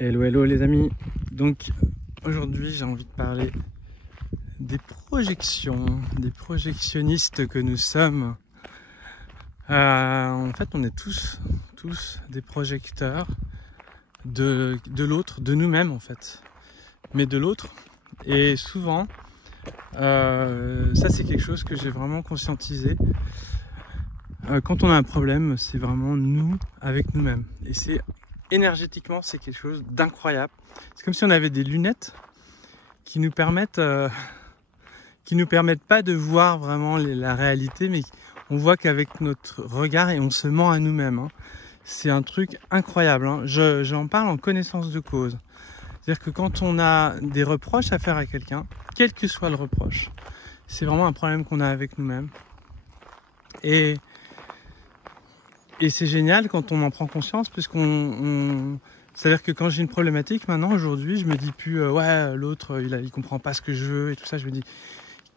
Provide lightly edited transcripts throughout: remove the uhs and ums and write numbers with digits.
Hello hello les amis, donc aujourd'hui j'ai envie de parler des projections, des projectionnistes que nous sommes. En fait on est tous des projecteurs de l'autre, de nous-mêmes en fait, mais de l'autre. Et souvent, ça c'est quelque chose que j'ai vraiment conscientisé. Quand on a un problème, c'est vraiment nous avec nous-mêmes. Et c'est énergétiquement, c'est quelque chose d'incroyable. C'est comme si on avait des lunettes qui nous permettent pas de voir vraiment la réalité, mais on voit qu'avec notre regard et on se ment à nous-mêmes. Hein. C'est un truc incroyable. Hein. J'en parle en connaissance de cause. C'est-à-dire que quand on a des reproches à faire à quelqu'un, quel que soit le reproche, c'est vraiment un problème qu'on a avec nous-mêmes. Et c'est génial quand on en prend conscience, c'est-à-dire que quand j'ai une problématique maintenant, aujourd'hui, je me dis plus ouais, l'autre il comprend pas ce que je veux et tout ça. Je me dis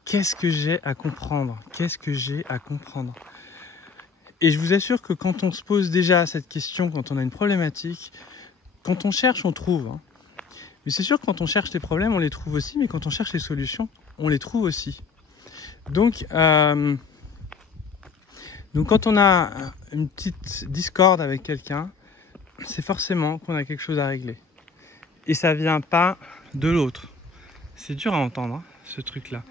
qu'est-ce que j'ai à comprendre, Et je vous assure que quand on se pose déjà cette question, quand on a une problématique, quand on cherche, on trouve. Hein. Mais c'est sûr que quand on cherche les problèmes, on les trouve aussi, mais quand on cherche les solutions, on les trouve aussi. Donc quand on a une petite discorde avec quelqu'un, c'est forcément qu'on a quelque chose à régler. Et ça vient pas de l'autre. C'est dur à entendre, hein, ce truc-là.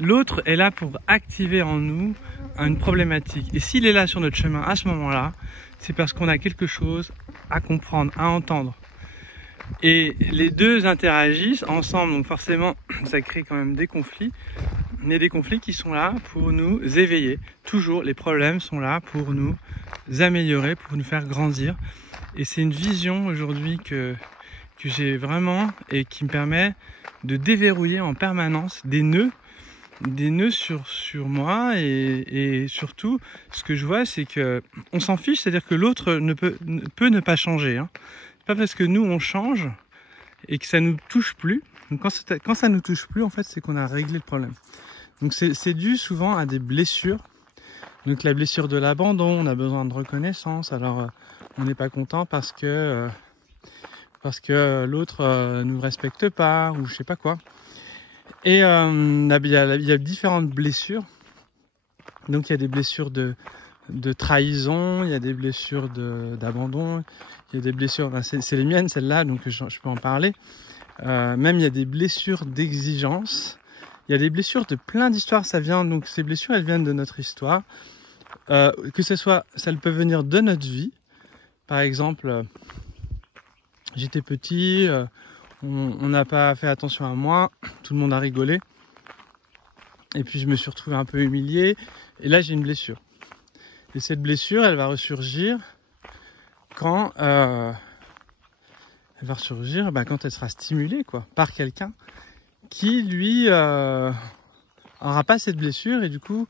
L'autre est là pour activer en nous une problématique. Et s'il est là sur notre chemin à ce moment-là, c'est parce qu'on a quelque chose à comprendre, à entendre. Et les deux interagissent ensemble, donc forcément, ça crée quand même des conflits. Mais des conflits qui sont là pour nous éveiller. Toujours, les problèmes sont là pour nous améliorer, pour nous faire grandir. Et c'est une vision aujourd'hui que j'ai vraiment et qui me permet de déverrouiller en permanence des nœuds sur moi. Et surtout, ce que je vois, c'est que on s'en fiche, c'est-à-dire que l'autre peut ne pas changer. Hein. C'est pas parce que nous, on change et que ça nous touche plus. Donc quand ça nous touche plus, en fait, c'est qu'on a réglé le problème. Donc c'est dû souvent à des blessures. Donc la blessure de l'abandon, on a besoin de reconnaissance. Alors on n'est pas content parce que l'autre nous respecte pas ou je sais pas quoi. Et il y a différentes blessures. Donc il y a des blessures de trahison, il y a des blessures d'abandon, il y a des blessures, c'est les miennes celles-là, donc je peux en parler. Même il y a des blessures d'exigence. Il y a des blessures de plein d'histoires, donc ces blessures, elles viennent de notre histoire. Que ça peut venir de notre vie. Par exemple, j'étais petit, on n'a pas fait attention à moi, tout le monde a rigolé. Et puis je me suis retrouvé un peu humilié, et là j'ai une blessure. Et cette blessure, elle va ressurgir quand elle sera stimulée par quelqu'un qui lui aura pas cette blessure et du coup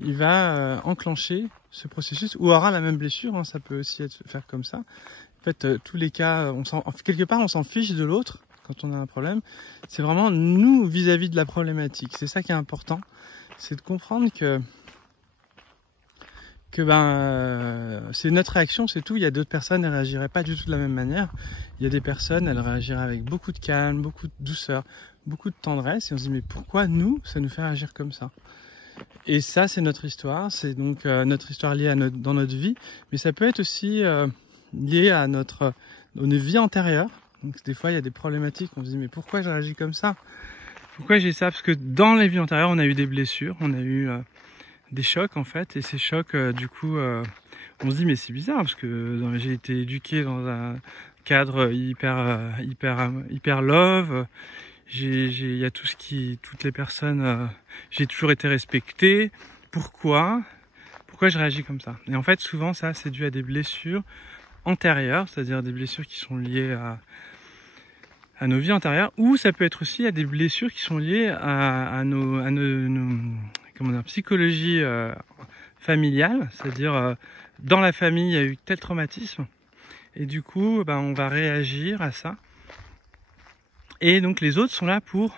il va enclencher ce processus ou aura la même blessure, hein, ça peut aussi faire comme ça. En fait, tous les cas, quelque part on s'en fiche de l'autre quand on a un problème. C'est vraiment nous vis-à-vis de la problématique. C'est ça qui est important, c'est de comprendre que c'est notre réaction, c'est tout. Il y a d'autres personnes, elles réagiraient pas du tout de la même manière. Il y a des personnes, elles réagiraient avec beaucoup de calme, beaucoup de douceur, beaucoup de tendresse. Et on se dit, mais pourquoi nous, ça nous fait réagir comme ça? Et ça, c'est notre histoire. C'est donc notre histoire liée dans notre vie. Mais ça peut être aussi lié à notre vie antérieure. Donc des fois, il y a des problématiques. On se dit, mais pourquoi je réagis comme ça? Pourquoi j'ai ça? Parce que dans les vies antérieures, on a eu des blessures, on a eu des chocs en fait, et ces chocs on se dit mais c'est bizarre parce que j'ai été éduqué dans un cadre hyper love, il y a toutes les personnes, j'ai toujours été respecté. Pourquoi je réagis comme ça? Et en fait souvent ça c'est dû à des blessures antérieures, c'est-à-dire des blessures qui sont liées à nos vies antérieures, ou ça peut être aussi à des blessures qui sont liées à nos psychologie familiale, c'est-à-dire dans la famille il y a eu tel traumatisme et du coup on va réagir à ça, et donc les autres sont là pour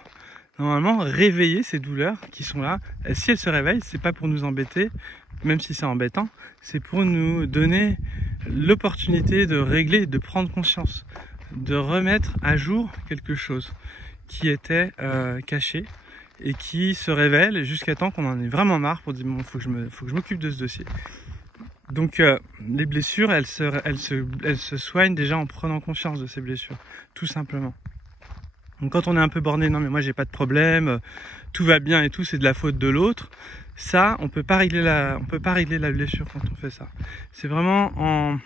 normalement réveiller ces douleurs qui sont là. Et si elles se réveillent, c'est pas pour nous embêter, même si c'est embêtant, c'est pour nous donner l'opportunité de régler, de prendre conscience de remettre à jour quelque chose qui était caché et qui se révèle jusqu'à temps qu'on en ait vraiment marre pour dire bon, faut que je m'occupe de ce dossier. Donc les blessures, elles se soignent déjà en prenant conscience de ces blessures, tout simplement. Donc quand on est un peu borné, non mais moi j'ai pas de problème, tout va bien et tout, c'est de la faute de l'autre. Ça, on peut pas régler la blessure quand on fait ça. C'est vraiment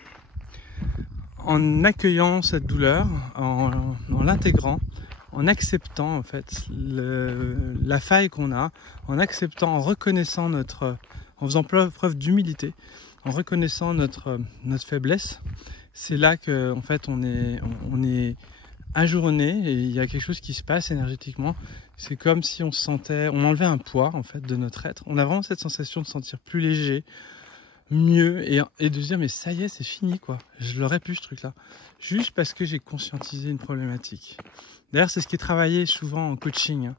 en accueillant cette douleur, en l'intégrant, en acceptant en fait la faille qu'on a, en acceptant, en reconnaissant en faisant preuve d'humilité, en reconnaissant notre faiblesse. C'est là que en fait on est ajourné et il y a quelque chose qui se passe énergétiquement. C'est comme si on enlevait un poids en fait de notre être. On a vraiment cette sensation de se sentir plus léger, mieux et de se dire mais ça y est, c'est fini quoi. Je l'aurais pu ce truc là. Juste parce que j'ai conscientisé une problématique. D'ailleurs, c'est ce qui est travaillé souvent en coaching. Hein.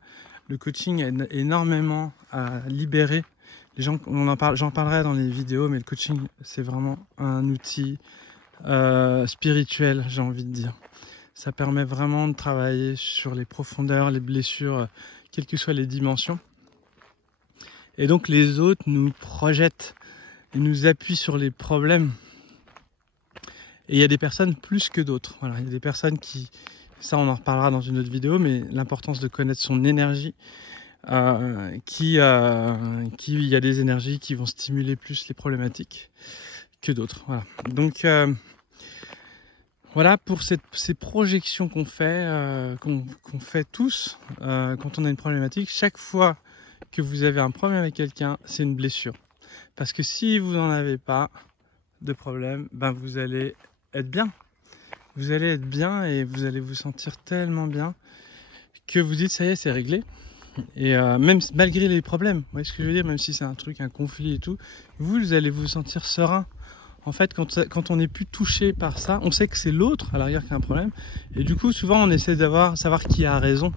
Le coaching aide énormément à libérer les gens. J'en parlerai dans les vidéos, mais le coaching c'est vraiment un outil spirituel, j'ai envie de dire. Ça permet vraiment de travailler sur les profondeurs, les blessures, quelles que soient les dimensions. Et donc les autres nous projettent et nous appuient sur les problèmes. Et il y a des personnes plus que d'autres. Voilà, il y a des personnes ça on en reparlera dans une autre vidéo, mais l'importance de connaître son énergie. Il y a des énergies qui vont stimuler plus les problématiques que d'autres. Voilà. Donc voilà pour ces projections qu'on fait tous quand on a une problématique. Chaque fois que vous avez un problème avec quelqu'un, c'est une blessure. Parce que si vous n'en avez pas de problème, ben vous allez être bien. Vous allez être bien et vous allez vous sentir tellement bien que vous dites ça y est, c'est réglé. Et même malgré les problèmes, vous voyez ce que je veux dire, même si c'est un conflit et tout, vous allez vous sentir serein. En fait, quand on n'est plus touché par ça, on sait que c'est l'autre à l'arrière qui a un problème. Et du coup, souvent, on essaie savoir qui a raison.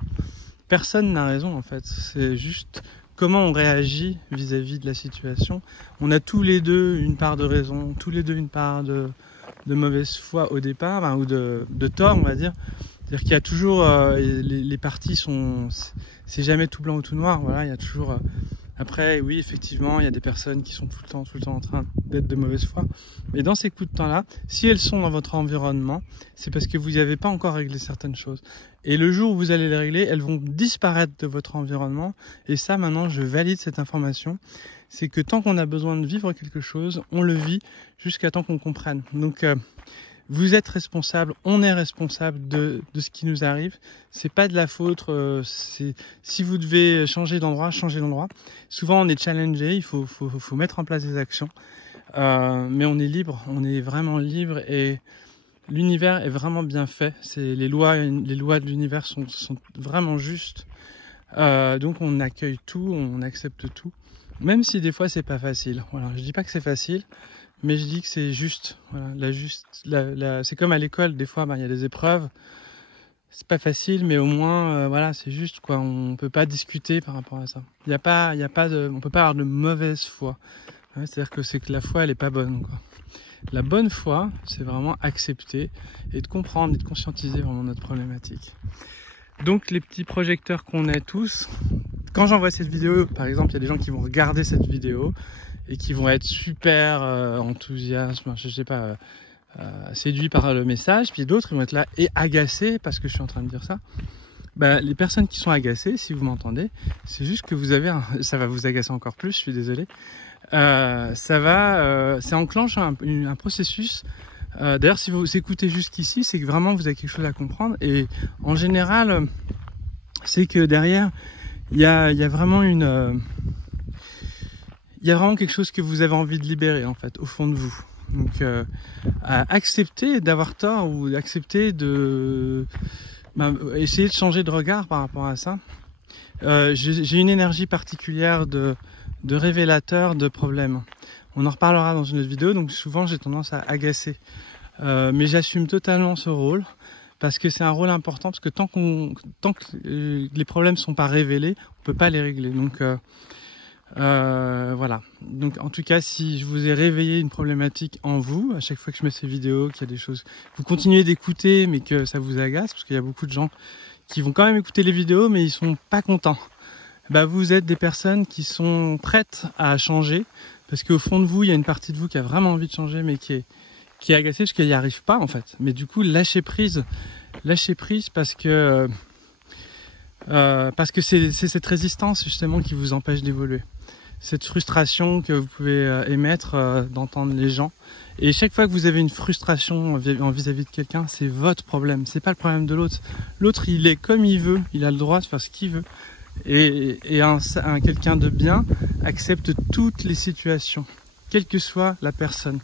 Personne n'a raison, en fait. C'est juste comment on réagit vis-à-vis de la situation. On a tous les deux une part de raison, tous les deux une part de mauvaise foi au départ, ou de tort, on va dire. C'est-à-dire qu'il y a toujours... les parties sont... C'est jamais tout blanc ou tout noir. Voilà, il y a toujours... Après, oui, effectivement, il y a des personnes qui sont tout le temps en train d'être de mauvaise foi. Mais dans ces coups de temps-là, si elles sont dans votre environnement, c'est parce que vous n'avez pas encore réglé certaines choses. Et le jour où vous allez les régler, elles vont disparaître de votre environnement. Et ça, maintenant, je valide cette information. C'est que tant qu'on a besoin de vivre quelque chose, on le vit jusqu'à temps qu'on comprenne. Donc, vous êtes responsable, on est responsable de ce qui nous arrive. C'est pas de la faute. Si vous devez changer d'endroit, changez d'endroit. Souvent, on est challengé. Il faut mettre en place des actions. Mais on est libre. On est vraiment libre et l'univers est vraiment bien fait. Les lois de l'univers sont vraiment justes. Donc, on accueille tout, on accepte tout, même si des fois c'est pas facile. Voilà, je dis pas que c'est facile. Mais je dis que c'est juste. Voilà, c'est comme à l'école, des fois, il y a des épreuves. C'est pas facile, mais au moins, voilà, c'est juste, quoi. On peut pas discuter par rapport à ça. On peut pas avoir de mauvaise foi. Ouais, c'est-à-dire que la foi, elle est pas bonne, quoi. La bonne foi, c'est vraiment accepter et de comprendre et de conscientiser vraiment notre problématique. Donc, les petits projecteurs qu'on a tous, quand j'envoie cette vidéo, par exemple, il y a des gens qui vont regarder cette vidéo et qui vont être super enthousiastes, je sais pas, séduits par le message, puis d'autres ils vont être là et agacés parce que je suis en train de dire ça. Les personnes qui sont agacées, si vous m'entendez, c'est juste que ça va vous agacer encore plus, je suis désolé. Ça enclenche un processus. D'ailleurs, si vous écoutez jusqu'ici, c'est que vraiment vous avez quelque chose à comprendre. Et en général, c'est que derrière, il y a vraiment il y a vraiment quelque chose que vous avez envie de libérer, en fait, au fond de vous. Donc, accepter d'avoir tort ou accepter essayer de changer de regard par rapport à ça. J'ai une énergie particulière de révélateur de problèmes. On en reparlera dans une autre vidéo, donc souvent j'ai tendance à agacer. Mais j'assume totalement ce rôle, parce que c'est un rôle important, parce que tant que les problèmes ne sont pas révélés, on ne peut pas les régler. Donc, Voilà. Donc en tout cas, si je vous ai réveillé une problématique en vous, à chaque fois que je mets ces vidéos, qu'il y a des choses, vous continuez d'écouter, mais que ça vous agace, parce qu'il y a beaucoup de gens qui vont quand même écouter les vidéos, mais ils sont pas contents. Bah, vous êtes des personnes qui sont prêtes à changer, parce qu'au fond de vous, il y a une partie de vous qui a vraiment envie de changer, mais qui est agacée parce qu'elle n'y arrive pas en fait. Mais du coup, lâchez prise parce que c'est cette résistance justement qui vous empêche d'évoluer. Cette frustration que vous pouvez émettre d'entendre les gens. Et chaque fois que vous avez une frustration vis-à-vis de quelqu'un, c'est votre problème, c'est pas le problème de l'autre. L'autre, il est comme il veut, il a le droit de faire ce qu'il veut. Et quelqu'un de bien accepte toutes les situations, quelle que soit la personne.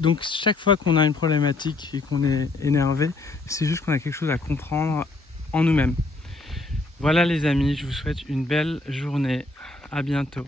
Donc chaque fois qu'on a une problématique et qu'on est énervé, c'est juste qu'on a quelque chose à comprendre en nous-mêmes. Voilà les amis, je vous souhaite une belle journée. À bientôt.